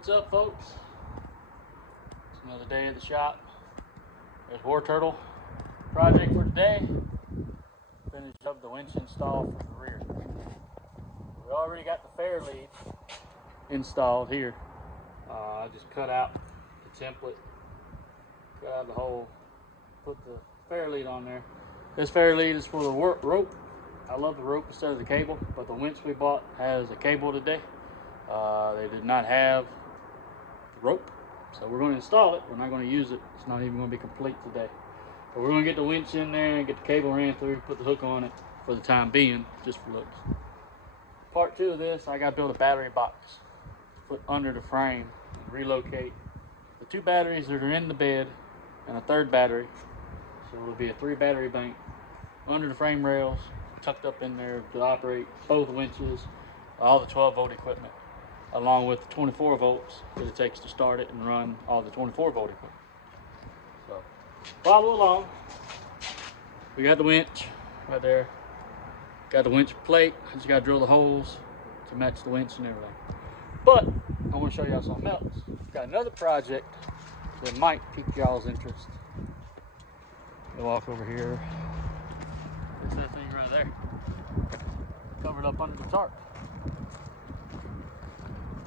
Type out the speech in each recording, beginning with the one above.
What's up, folks? It's another day at the shop. There's War Turtle project for today. Finished up the winch install for the rear. We already got the fair lead installed here. I just cut out the template, cut out the hole, put the fair lead on there. This fair lead is for the rope. I love the rope instead of the cable, but the winch we bought has a cable today. They did not have the rope, so we're going to install it. We're not going to use it. It's not even going to be complete today. But we're going to get the winch in there and get the cable ran through, put the hook on it for the time being, just for looks. Part 2 of this, I got to build a battery box to put under the frame and relocate the 2 batteries that are in the bed and a 3rd battery. So it'll be a 3 battery bank under the frame rails, tucked up in there to operate both winches, all the 12-volt equipment, along with the 24 volts that it takes to start it and run all the 24-volt equipment. So follow along. We got the winch right there. Got the winch plate. I just got to drill the holes to match the winch and everything. But I want to show y'all something else. Got another project that might pique y'all's interest. We'll walk over here. It's that thing right there, covered up under the tarp.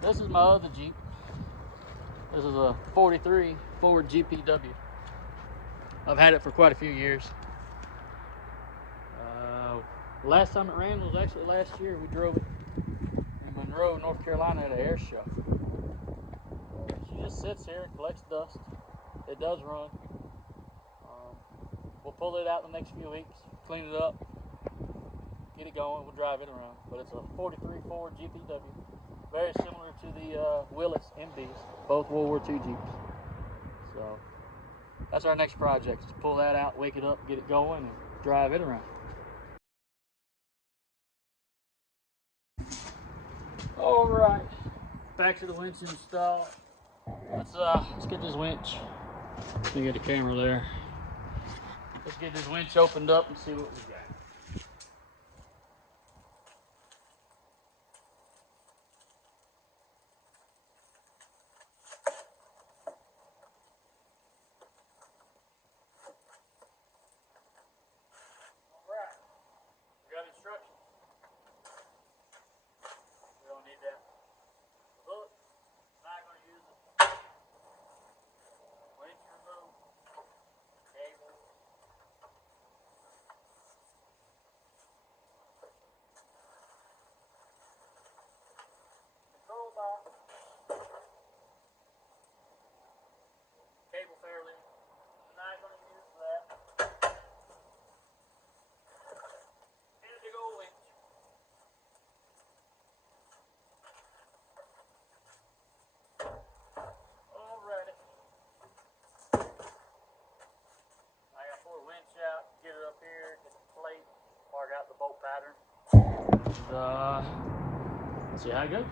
This is my other Jeep. This is a 43 Ford GPW. I've had it for quite a few years. Last time it ran was actually last year. We drove it in Monroe, North Carolina at an air show. She just sits here and collects dust. It does run. We'll pull it out in the next few weeks, clean it up, get it going, we'll drive it around. But it's a 43 Ford GPW. Very similar to the Willis MDs, both World War II Jeeps. So that's our next project, is to pull that out, wake it up, get it going, and drive it around. All right, back to the winch install. Let's get this winch. Let me get the camera there. Let's get this winch opened up and see what we got. Cable fairly. I'm not going to use that. And a big old winch. Alrighty. I got to pull the winch out, get it up here, get the plate, mark out the bolt pattern. And see how it goes.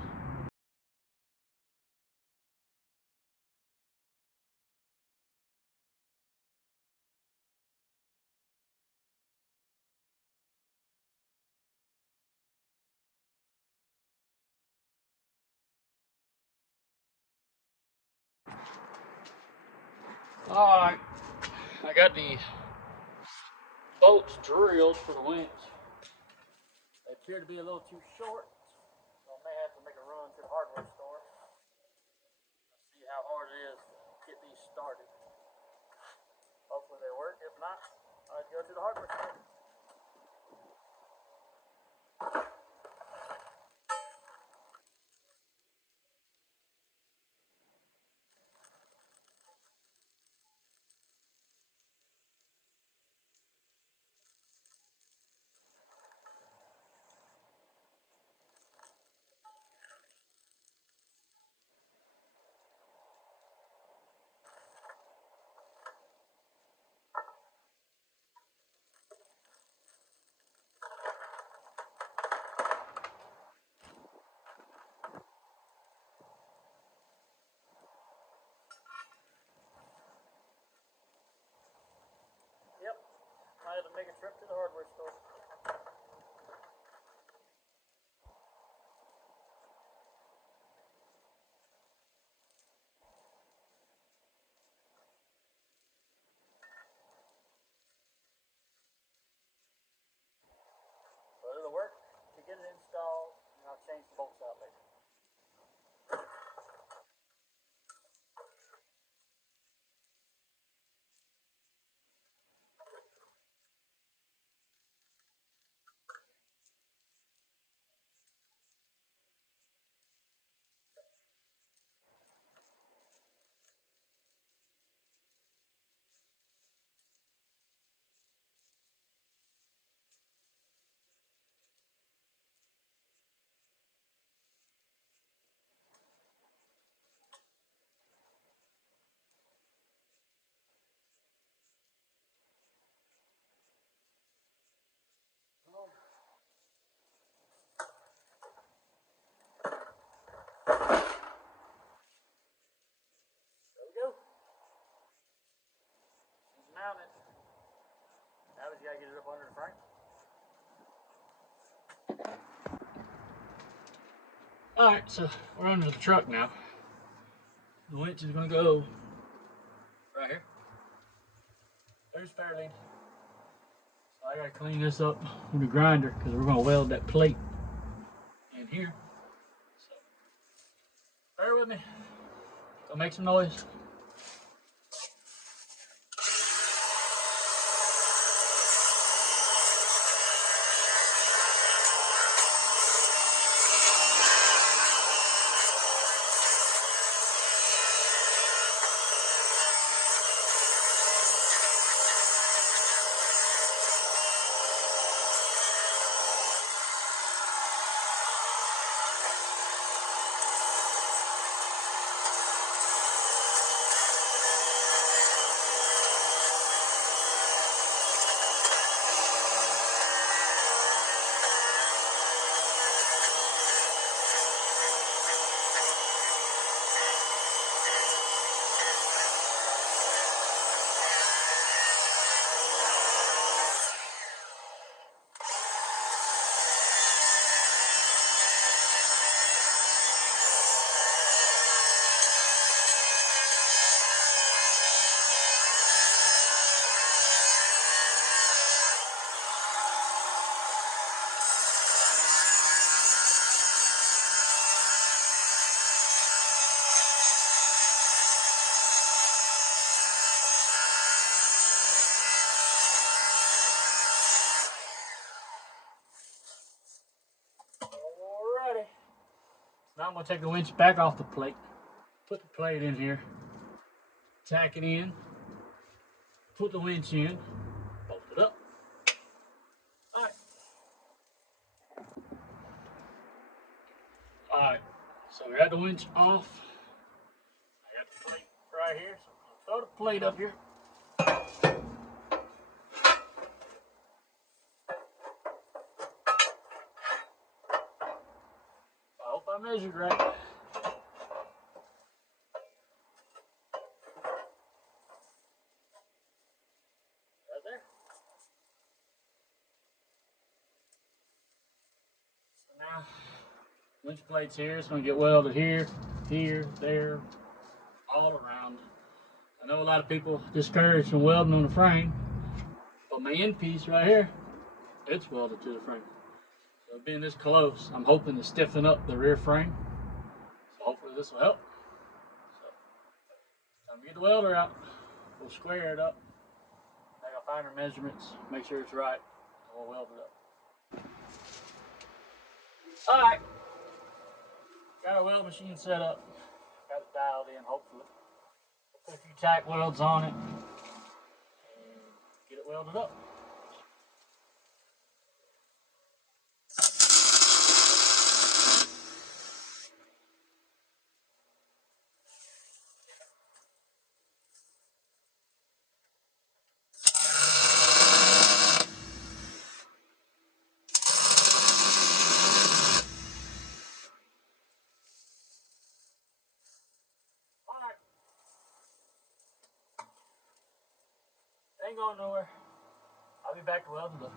Alright, I got the bolts drilled for the winch. They appear to be a little too short, so I may have to make a run to the hardware store. See how hard it is to get these started. Hopefully they work. If not, I'll go to the hardware store. Yep, I had to make a trip to the hardware store. Alright, so we're under the truck now. The winch is going to go right here. There's fairlead. So I got to clean this up with a grinder because we're going to weld that plate in here. So bear with me. Gonna make some noise. Alrighty. Now I'm going to take the winch back off the plate, put the plate in here, tack it in, put the winch in, bolt it up. Alright. Alright, so we got the winch off. I got the plate right here, so I'm going to throw the plate up here. I hope I measured right. Right there. So now, winch plate's here. It's going to get welded here, here, there, all around. I know a lot of people discourage from welding on the frame, but my end piece right here, it's welded to the frame. So being this close, I'm hoping to stiffen up the rear frame. So hopefully this will help. So time to get the welder out. We'll square it up. Take our finer measurements, make sure it's right, and we'll weld it up. Alright. Got our weld machine set up. Got it dialed in, hopefully. Put a few tack welds on it and get it welded up. Alright. Ain't going nowhere. I'll be back to welding up.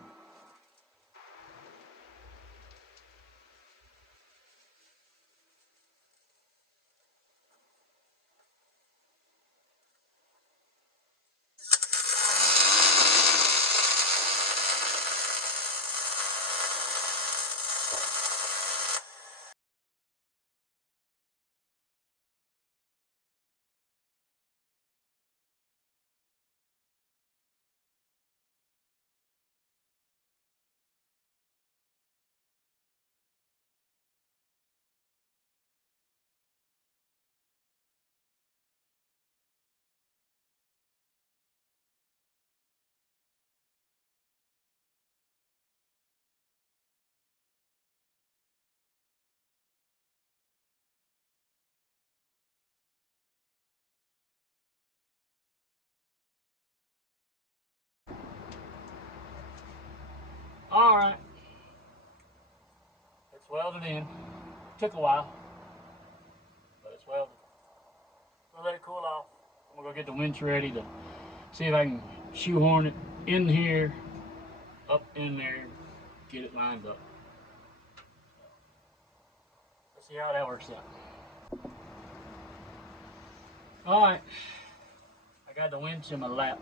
Alright. It's welded in. Took a while, but it's welded. We'll let it cool off. I'm gonna go get the winch ready to see if I can shoehorn it in here up in there, get it lined up. Let's see how that works out. Alright, I got the winch in my lap.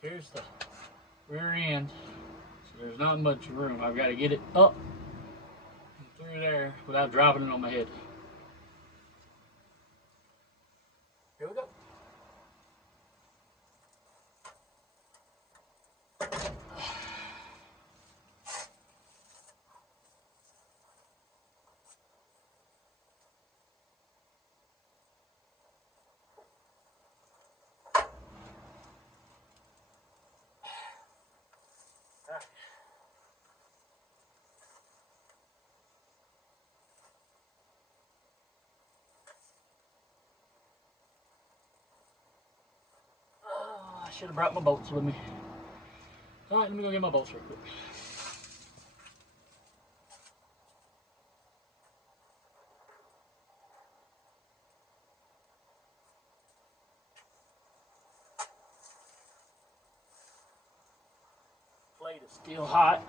Here's the rear end, so there's not much room. I've got to get it up and through there without dropping it on my head. Here we go. I should have brought my bolts with me. Alright, let me go get my bolts real quick. Plate is still hot.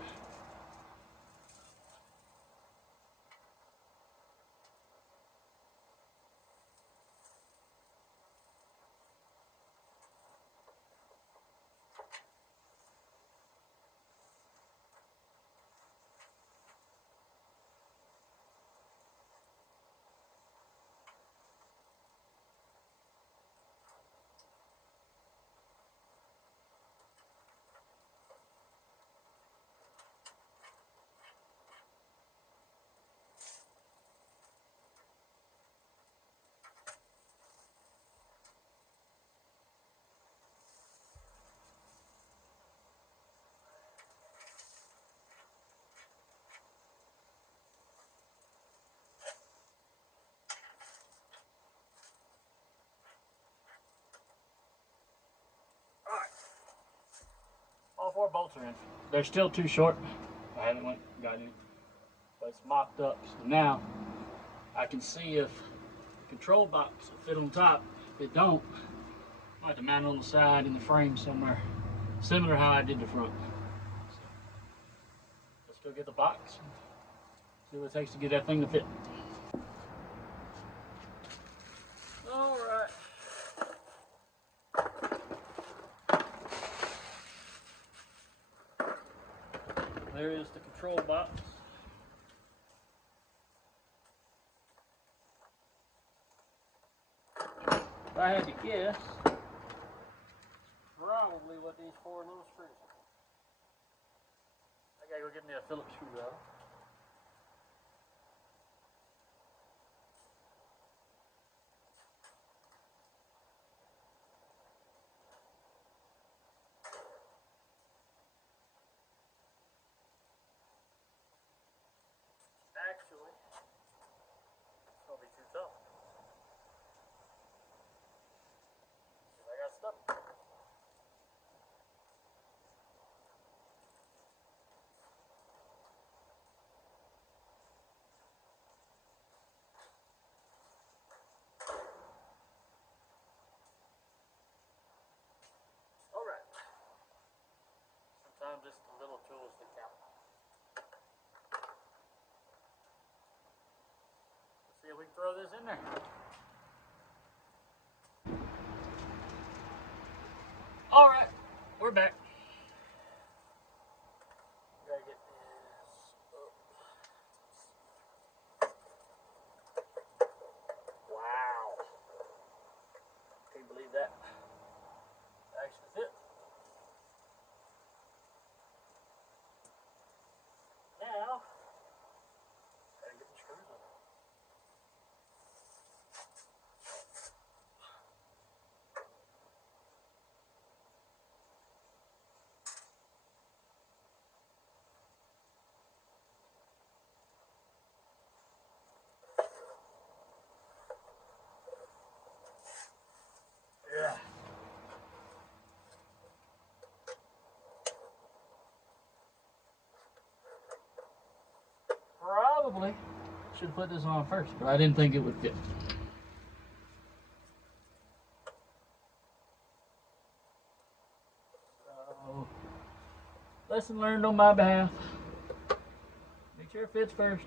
All 4 bolts are in. They're still too short. I haven't went and got any, but it's mocked up. So now I can see if the control box will fit on top. If it don't, I have to mount it on the side in the frame somewhere, similar to how I did the front. So let's go get the box and see what it takes to get that thing to fit. All right. There is the control box. If I had to guess, probably what these 4 little screws are. I gotta go get me a Phillips screwdriver. Actually, it's gonna be too tough. I got stuck. All right. Sometimes it's the little tools that count. Let's see if we can throw this in there. All right, we're back. Gotta get this up. Wow. Can't believe that. It actually fit. Now, gotta get the screws on. Yeah. Probably should put this on first, but I didn't think it would fit. So Lesson learned on my behalf. Make sure it fits first.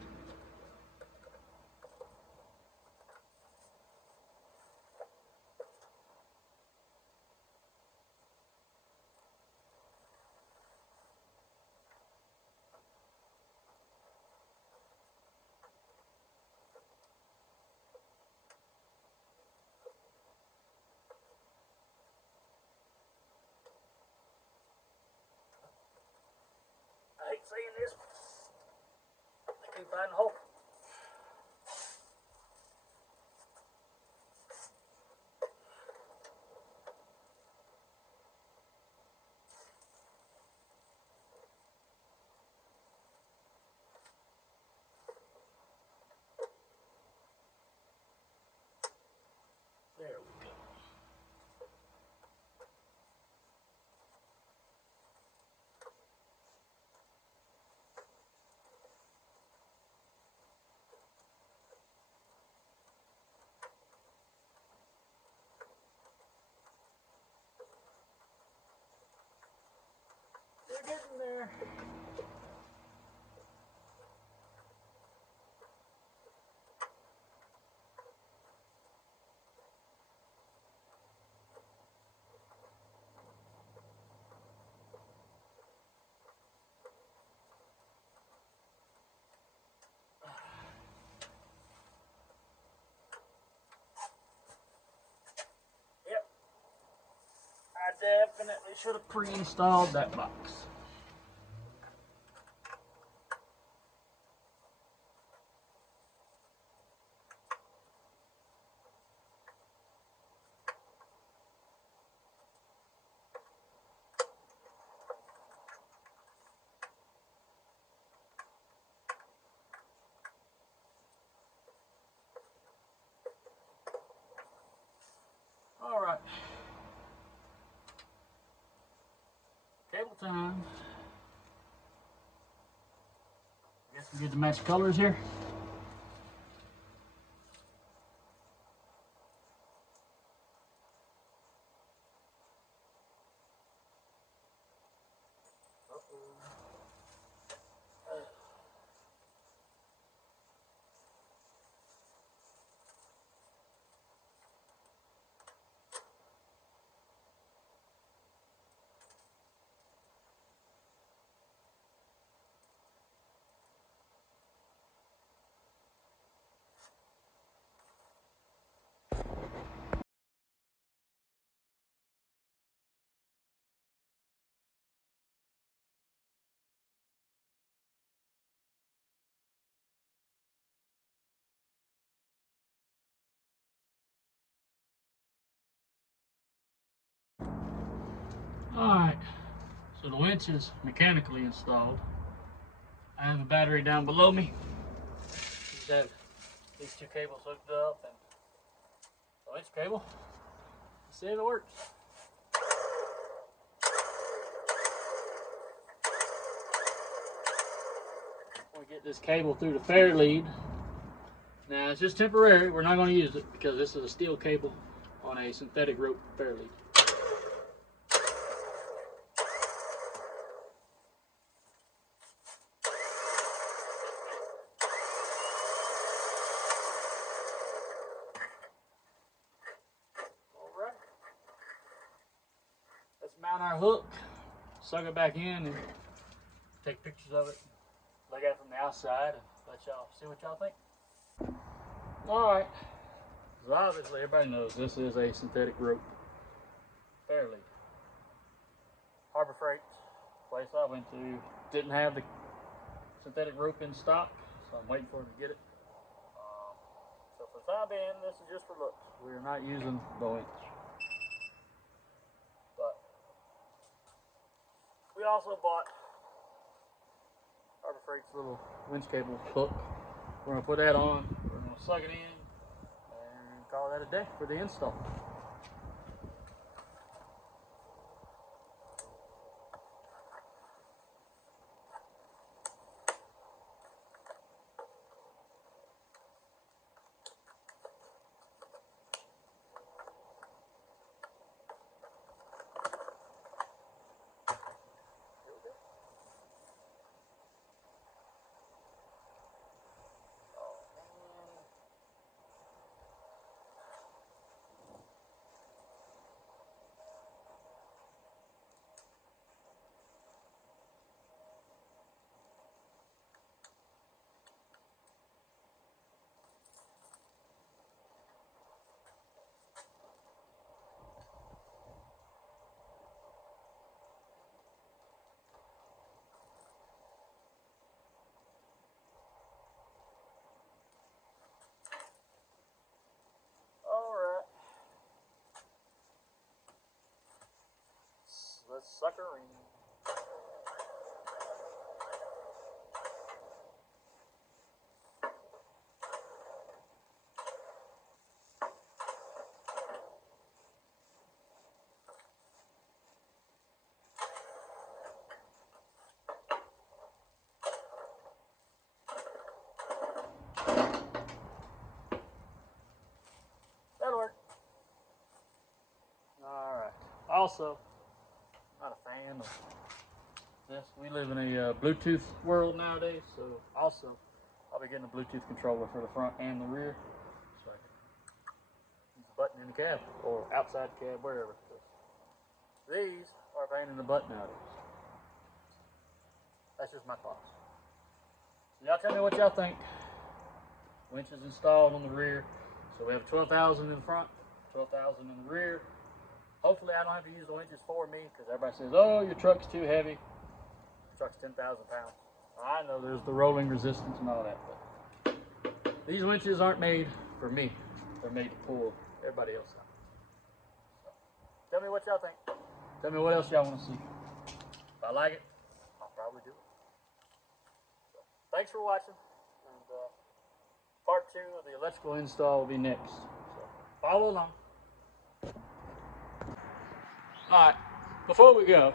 I hate saying this. I can't find the hole. There we go. They're getting there. Yep. I definitely should have pre-installed that box. All right. Cable time. I guess we get to match colors here. Alright, so the winch is mechanically installed. I have a battery down below me. Just have these two cables hooked up and the winch cable. Let's see if it works. We get this cable through the fair lead. Now it's just temporary, we're not going to use it because this is a steel cable on a synthetic rope fair lead. Alright. Let's mount our hook, suck it back in and take pictures of it. Look at it from the outside and let y'all see what y'all think. Alright, so obviously everybody knows this is a synthetic rope fair lead. Harbor Freight, place I went to, didn't have the synthetic rope in stock, so I'm waiting for them to get it. So for the time being, this is just for looks. We are not using the winch. But we also bought Harbor Freight's little winch cable hook. We're going to put that on, we're going to suck it in, and call that a day for the install. sucker in. That'll work. Alright. Also, not a fan of this. We live in a Bluetooth world nowadays, so also I'll be getting a Bluetooth controller for the front and the rear. So I can use the button in the cab or outside the cab, wherever. These are a pain in the butt nowadays. That's just my thoughts. So y'all tell me what y'all think. Winch is installed on the rear. So we have 12,000 in the front, 12,000 in the rear. Hopefully I don't have to use the winches for me, because everybody says, oh, your truck's too heavy. The truck's 10,000 pounds. I know there's the rolling resistance and all that, but these winches aren't made for me. They're made to pull everybody else out. So, tell me what y'all think. Tell me what else y'all want to see. If I like it, I'll probably do it. So, thanks for watching. And part 2 of the electrical install will be next. So, follow along. Alright, before we go,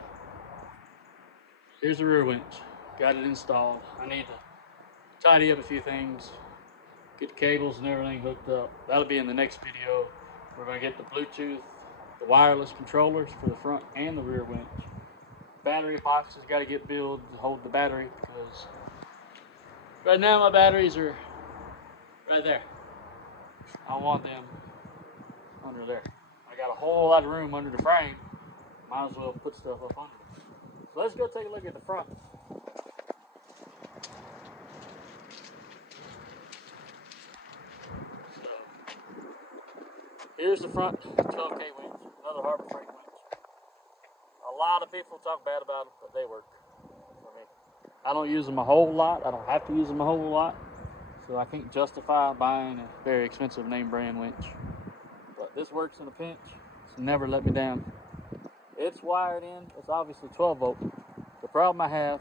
here's the rear winch. Got it installed. I need to tidy up a few things, get the cables and everything hooked up. That'll be in the next video. We're going to get the Bluetooth, the wireless controllers for the front and the rear winch. Battery box has got to get built to hold the battery, because right now my batteries are right there. I want them under there. I got a whole lot of room under the frame. Might as well put stuff up under it. So let's go take a look at the front. So, here's the front 12K winch, another Harbor Freight winch. A lot of people talk bad about them, but they work for me. I don't use them a whole lot. I don't have to use them a whole lot. So I can't justify buying a very expensive name brand winch. But this works in a pinch. It's never let me down. It's wired in. It's obviously 12 volt. The problem I have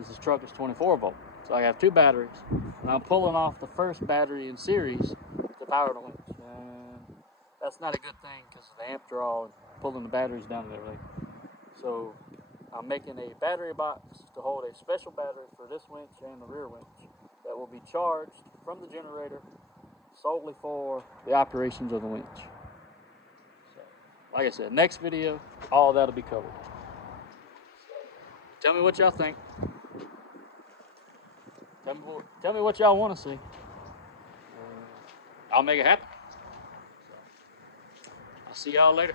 is this truck is 24 volt. So I have 2 batteries. And I'm pulling off the first battery in series to power the winch. And that's not a good thing, because of the amp draw and pulling the batteries down and everything. So I'm making a battery box to hold a special battery for this winch and the rear winch that will be charged from the generator solely for the operations of the winch. So, like I said, next video, all that'll be covered. Tell me what y'all think. Tell me what y'all want to see. I'll make it happen. I'll see y'all later.